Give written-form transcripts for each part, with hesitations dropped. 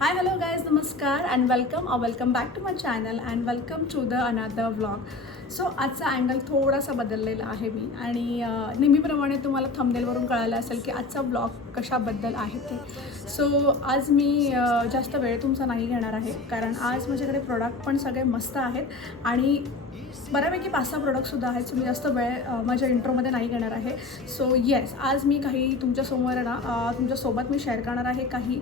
Hi, hello guys, namaskar and welcome back to my channel and welcome to the another vlog. So आजचा angle थोडासा बदललेला आहे मी आणि नेहमीप्रमाणे तुम्हाला थंबनेलवरून कळालं असेल की आजचा ब्लॉग कशाबद्दल आहे ते. सो आज मी जास्त वेळ तुमचा नाही घेणार आहे कारण आज माझ्याकडे प्रोडक्ट पण सगळे मस्त आहेत आणि बऱ्यापैकी 5-6 प्रोडक्टसुद्धा आहेत. सो मी जास्त वेळ माझ्या इंट्रोमध्ये नाही घेणार आहे. सो येस, आज मी काही तुमच्यासमोर ना तुमच्यासोबत मी शेअर करणार आहे काही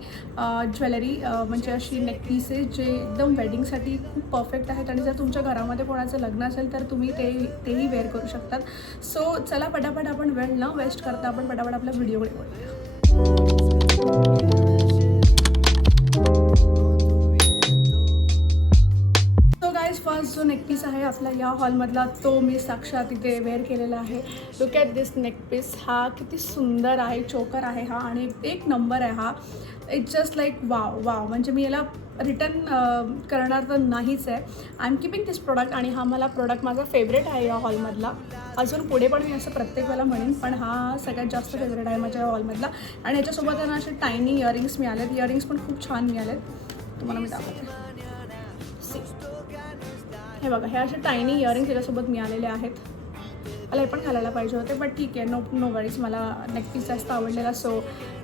ज्वेलरी म्हणजे अशी नेक पीसेस जे एकदम वेडिंगसाठी खूप परफेक्ट आहेत आणि जर तुमच्या घरामध्ये कोणाचं लग्न असेल तर तुम्ही तेही वेअर करू शकतात. सो चला पटापट आपण वेळ न वेस्ट करता आपण पटापट आपला व्हिडिओकडे वळूया. फर्स्ट जो नेकपीस आहे आपल्या या हॉलमधला तो मी साक्षात इथे वेअर केलेला आहे. Look at this neckpiece. हा किती सुंदर आहे, चोकर आहे हा आणि एक नंबर आहे हा. It's just like wow. म्हणजे मी याला रिटर्न करणार तर नाहीच आहे. I am keeping this product आणि हा मला प्रोडक्ट माझा फेवरेट आहे या हॉलमधला. अजून पुढे पण मी असं प्रत्येक वेळेला म्हणेन पण हा सगळ्यात जास्त फेवरेट आहे माझ्या हॉलमधला. आणि याच्यासोबत त्यांना असे टायनी इयरिंग्स मिळालेत. इयरिंग्स पण खूप छान मिळालेत. तुम्हाला मी दाखवते. हे बघा, हे असे टायनी इयरिंग्स त्याच्यासोबत मिळालेले आहेत. मला हे पण घालायला पाहिजे होते बट ठीक आहे, नो वरीज. मला नेकपीस जास्त आवडलेला. सो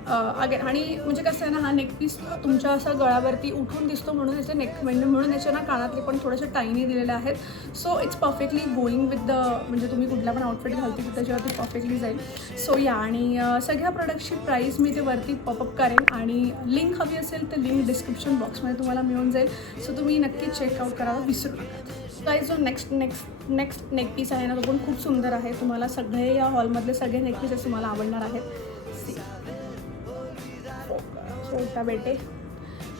अगेन आणि म्हणजे कसं आहे ना, हा नेकपीस तुमच्या असं गळ्यावरती उठून दिसतो म्हणून याचे म्हणून याच्या ना कानातले पण थोडेसे टायनी दिलेले आहेत. So it's perfectly going with the म्हणजे तुम्ही कुठला पण आउटफिट घालते की त्याच्यावरती परफेक्टली जाईल. सो या आणि सगळ्या प्रोडक्टची प्राईस मी ते वरती पॉपअप करेन आणि लिंक हवी असेल तर लिंक डिस्क्रिप्शन बॉक्समध्ये तुम्हाला मिळून जाईल. सो तुम्ही नक्की चेकआउट करायला विसरू नका. गाईज जो नेक्स्ट नेकपीस आहे ना, तो पण खूप सुंदर आहे. तुम्हाला सगळे या हॉलमधले सगळे नेकपीसेस तुम्हाला आवडणार आहेत. छोटा बेटे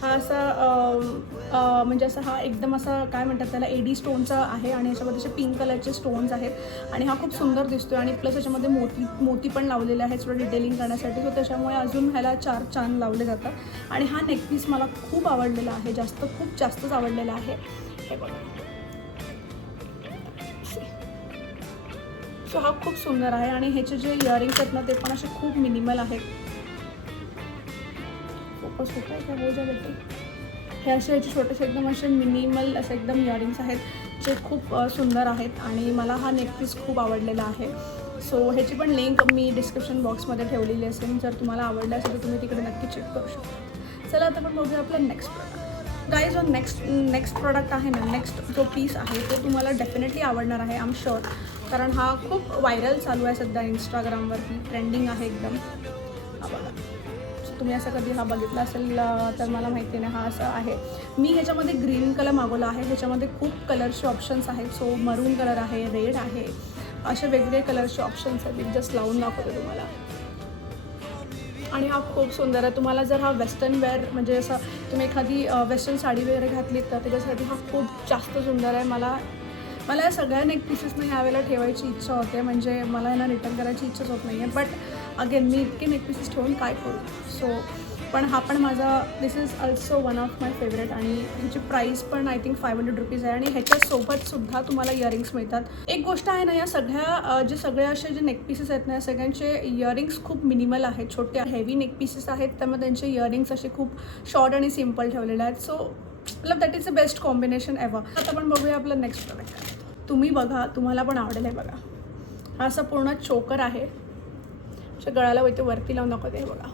हा असा म्हणजे असा हा एकदम असा काय म्हणतात त्याला एडी स्टोनचा आहे आणि याच्यामध्ये असे पिंक कलरचे स्टोन्स आहेत आणि हा खूप सुंदर दिसतो आणि प्लस याच्यामध्ये मोती पण लावलेले आहेत थोडं डिटेलिंग करण्यासाठी. सो त्याच्यामुळे अजून ह्याला 4 चांद लावले जातात आणि हा नेकपीस मला खूप आवडलेला आहे. खूप जास्तच आवडलेला आहे. हे बघा. सो हा खूप सुंदर आहे आणि ह्याचे जे इयरिंग्स आहेत ना ते पण असे खूप मिनिमल आहेत. फोकस होत आहे का? हो जा बेटे. हे असे याचे छोटेसे एकदम असे मिनिमल असे एकदम इयरिंग्स आहेत जे खूप सुंदर आहेत आणि मला हा नेकपीस खूप आवडलेला आहे. सो ह्याची पण लिंक मी डिस्क्रिप्शन बॉक्समध्ये ठेवलेली असेल. जर तुम्हाला आवडलं असेल तर तुम्ही तिकडे नक्की चेक करू शकता. चला आता आपण बघूया आपला नेक्स्ट प्रोडक्ट. गाईज जो नेक्स्ट प्रोडक्ट आहे ना, नेक्स्ट जो पीस आहे तो तुम्हाला डेफिनेटली आवडणार आहे, आय एम शुअर. कारण हा खूप व्हायरल चालू आहे सध्या इंस्टाग्रामवरती, ट्रेंडिंग आहे एकदम. हा बघा, तुम्ही असं कधी हा बघितला असेल तर मला माहिती नाही. हा असं आहे. मी ह्याच्यामध्ये ग्रीन कलर मागवला आहे. ह्याच्यामध्ये खूप कलरचे ऑप्शन्स आहेत. सो मरून कलर आहे, रेड आहे, असे वेगवेगळे कलरचे ऑप्शन्स आहेत. मी जस्ट लावून दाखवते तुम्हाला. आणि हा खूप सुंदर आहे. तुम्हाला जर हा वेस्टर्न वेअर म्हणजे असं तुम्ही एखादी वेस्टर्न साडी वगैरे घातली तर त्याच्यासाठी हा खूप जास्त सुंदर आहे. मला या सगळ्या नेक पीसेसना ह्यावेळेला ठेवायची इच्छा होते. म्हणजे मला यांना रिटर्न करायची इच्छाच होत नाही आहे. बट अगेन मी इतके नेक पीसेस ठेवून काय करू. सो पण हा पण माझा this is also one of my favourite आणि ह्याची प्राईस पण आय थिंक 500 रुपीज आहे आणि ह्याच्यासोबतसुद्धा तुम्हाला इयरिंग्स मिळतात. एक गोष्ट आहे ना, या सगळ्या असे जे नेक पीसेस आहेत ना, या सगळ्यांचे इयरिंग्स खूप मिनिमल आहेत. छोटे हेवी नेक पीसेस आहेत त्यामुळे त्यांचे इयरिंग्स असे खूप शॉर्ट आणि सिम्पल ठेवलेले आहेत. सो मतलब that is the best combination ever. आता आपण बघूया आपलं नेक्स्ट प्रोडक्ट. तुम्ही बघा, तुम्हाला पण आवडेल. आहे बघा, हा असा पूर्ण चोकर आहे. गळ्याला वरती लावून दाखवते. हे बघा,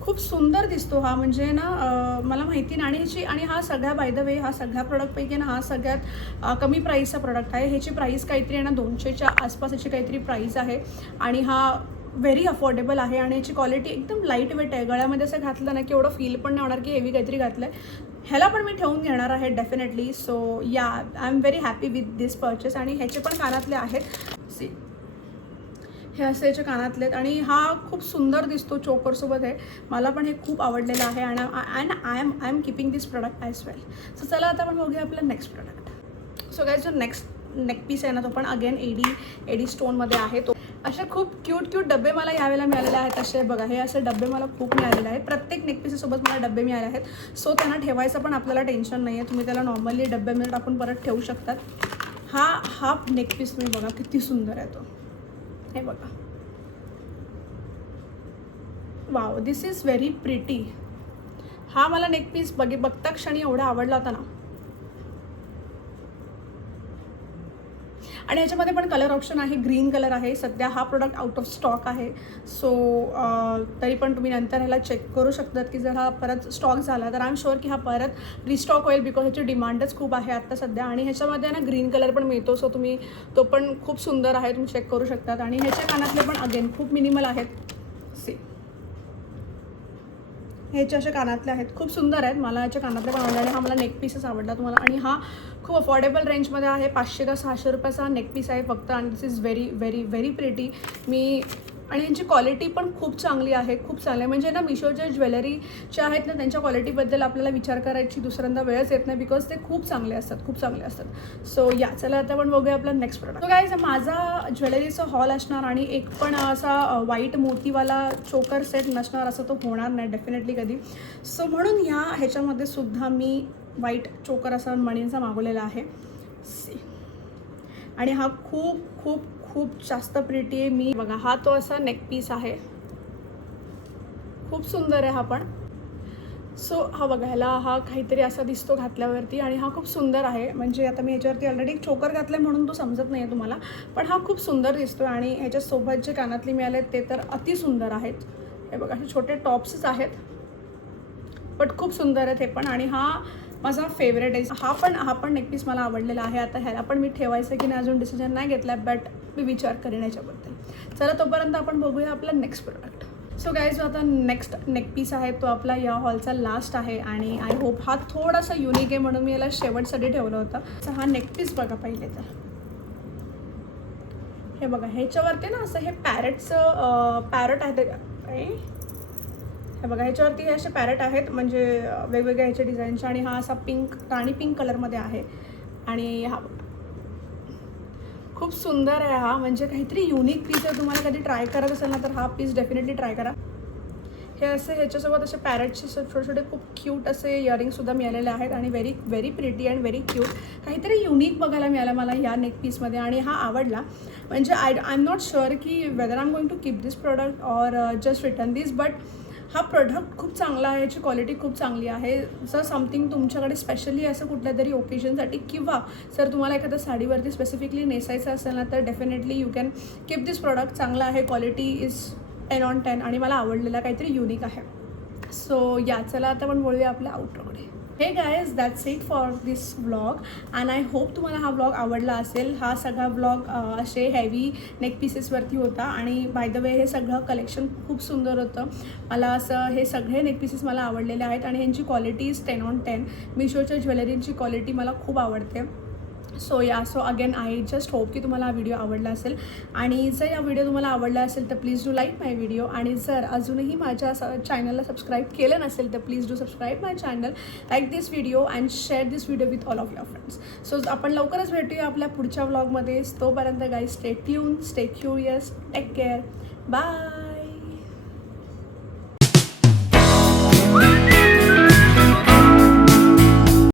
खूप सुंदर दिसतो हा. म्हणजे ना मला माहिती नाही आणि हा सगळ्या बाय द वे हा सगळ्या प्रोडक्टपैकी ना हा सगळ्यात कमी प्राईसचा प्रोडक्ट आहे. ह्याची प्राईस काहीतरी आहे ना 200च्या आसपास याची काहीतरी प्राईस आहे आणि हा व्हेरी अफोर्डेबल आहे आणि याची क्वालिटी एकदम लाईट वेट आहे. गळ्यामध्ये असं घातलं ना की एवढं फील पण नाही होणार की हेवी काहीतरी घातलं आहे. ह्याला पण मी ठेवून घेणार आहे डेफिनेटली. सो या, I am very happy with this purchase. आणि ह्याचे पण कानातले आहेत. सी, हे असे याचे कानातले आहेत आणि हा खूप सुंदर दिसतो चोकरसोबत आहे. मला पण हे खूप आवडलेलं आहे आणि I am keeping this product as well. So चला आता आपण बघूया आपलं नेक्स्ट प्रोडक्ट. सो गाईज जो नेक्स्ट नेकपीस आहे ना, तो पण अगेन एडी स्टोनमध्ये आहे. तो असे खूप क्यूट डबे मला यावेळेला मिळालेले आहेत. असे बघा, हे असे डबे मला खूप मिळालेले आहेत. प्रत्येक नेकपीससोबत मला डबे मिळाले आहेत. सो त्यांना ठेवायचं पण आपल्याला टेन्शन नाही आहे. तुम्ही त्याला नॉर्मली डब्यामध्ये टाकून परत ठेवू शकतात. हा नेकपीस तुम्ही बघा किती सुंदर आहे तो. हे बघा, wow, this is very pretty. हा मला नेक पीस बघता क्षणी एवढा आवडला होता ना. आणि ह्याच्यामध्ये पण कलर ऑप्शन आहे, ग्रीन कलर आहे. सध्या हा प्रोडक्ट आउट ऑफ स्टॉक आहे. सो तरी पण तुम्ही नंतर ह्याला चेक करू शकतात की जर हा परत स्टॉक झाला तर आय एम शुअर की हा परत रिस्टॉक होईल, बिकॉज ह्याची डिमांडच खूप आहे आत्ता सध्या. आणि ह्याच्यामध्ये ना ग्रीन कलर पण मिळतो, सो तुम्ही तो पण खूप सुंदर आहे, तुम्ही चेक करू शकतात. आणि ह्याच्या कानातले पण अगेन खूप मिनिमल आहेत. सी ह्याचे असे कानातले आहेत, खूप सुंदर आहेत. मला ह्याच्या कानातले पण आवडले आणि हा मला नेक पीसच आवडला तुम्हाला. आणि हा खूप अफोर्डेबल रेंजमध्ये आहे. 500 का 600 रुपयाचा हा नेक पीस आहे फक्त. आणि this is very very very pretty. आणि यांची क्वालिटी पण खूप चांगली आहे, खूप चांगली आहे. म्हणजे ना मिशोच्या ज्वेलरीच्या आहेत ना, त्यांच्या क्वालिटीबद्दल आपल्याला विचार करायची दुसऱ्यांदा वेळच येत नाही, बिकॉज ते खूप चांगले असतात, खूप चांगले असतात. सो या चला आता आपण बघूया आपला नेक्स्ट प्रोडक्ट. सो गाईज माझा ज्वेलरीचा हॉल असणार आणि एक पण असा व्हाईट मोतीवाला चोकर सेट नसणार असं तो होणार नाही डेफिनेटली कधी. सो म्हणून ह्याच्यामध्ये सुद्धा मी व्हाईट चोकर असा मणींचा मागवलेला आहे. आणि हा खूप खूप खूप जास्त प्रिटी आहे. मी बघा हा तो असा नेक पीस आहे, खूप सुंदर आहे हा पण. सो हा बघा ह्याला हा काहीतरी असा दिसतो घातल्यावरती. आणि हा खूप सुंदर आहे. म्हणजे आता मी ह्याच्यावरती ऑलरेडी चोकर घातलं आहे म्हणून तो समजत नाही आहे तुम्हाला, पण हा खूप सुंदर दिसतो. आणि ह्याच्यासोबत जे कानातले मिळाले ते तर अतिसुंदर आहेत. हे बघा हे छोटे टॉप्सच आहेत, बट खूप सुंदर आहेत हे पण. आणि हा माझा फेवरेट आहे. हा पण नेक पीस मला आवडलेला आहे. आता ह्याला पण मी ठेवायचं की नाही अजून डिसिजन नाही घेतला, बट मी विचार करेन याच्याबद्दल. चला तोपर्यंत आपण बघूया आपला नेक्स्ट प्रोडक्ट. सो गाईज जो आता नेक्स्ट नेक पीस आहे तो आपला या हॉलचा लास्ट आहे. आणि आय होप हा थोडासा युनिक आहे म्हणून मी याला शेवटसाठी ठेवलं होतं. तर हा नेक पीस बघा पहिले तर. हे बघा ह्याच्यावरती ना असं हे पॅरट आहे. हे बघा ह्याच्यावरती हे असे पॅरेट आहेत, म्हणजे वेगवेगळ्या ह्याच्या डिझाईनचे. आणि हा असा राणी पिंक कलरमध्ये आहे. आणि हा खूप सुंदर आहे हा, म्हणजे काहीतरी युनिक पीस आहे. तुम्हाला कधी ट्राय करत असेल ना तर हा पीस डेफिनेटली ट्राय करा. हे असे ह्याच्यासोबत असे पॅरेटचे छोटे छोटे खूप क्यूट असे इयरिंगसुद्धा मिळालेले आहेत. आणि very very pretty and very cute. काहीतरी युनिक बघायला मिळालं मला या नेक पीसमध्ये. आणि हा आवडला. म्हणजे आय एम नॉट शुअर की whether I am going to keep this product or just return this, but हा प्रोडक्ट खूप चांगला आहे. याची क्वालिटी खूप चांगली आहे. जर समथिंग तुमच्याकडे स्पेशली असं कुठल्या तरी ओकेजनसाठी किंवा जर तुम्हाला एखाद्या साडीवरती स्पेसिफिकली नेसायचं असेल ना तर definitely you can keep this product. चांगला आहे, क्वालिटी इज 10 on 10 आणि मला आवडलेला काहीतरी युनिक आहे. सो या चला आता आपण बोलूया आपल्या आउटरोकडे. Hey guys that's it for this vlog. And I hope तुम्हाला हा व्लॉग आवडला असेल. हा सगळा व्लॉग असे हेवी नेक पीसेसवरती होता. आणि बाय द वे हे सगळं कलेक्शन खूप सुंदर होतं. मला असं हे सगळे नेक पीसेस मला आवडलेले आहेत. आणि ह्यांची क्वालिटी इज 10 on 10. मिशोच्या ज्वेलरींची क्वालिटी मला खूप आवडते. So again I just hope की तुम्हाला हा व्हिडिओ आवडला असेल. आणि जर या व्हिडिओ तुम्हाला आवडला असेल तर please do like my video. आणि जर अजूनही माझ्या चॅनलला सबस्क्राईब केलं नसेल तर please do subscribe my channel, like this video and share this video with all of your friends. So आपण लवकरच भेटूया आपल्या पुढच्या व्लॉगमध्ये. तोपर्यंत guys stay tune, stay curious, take care, bye.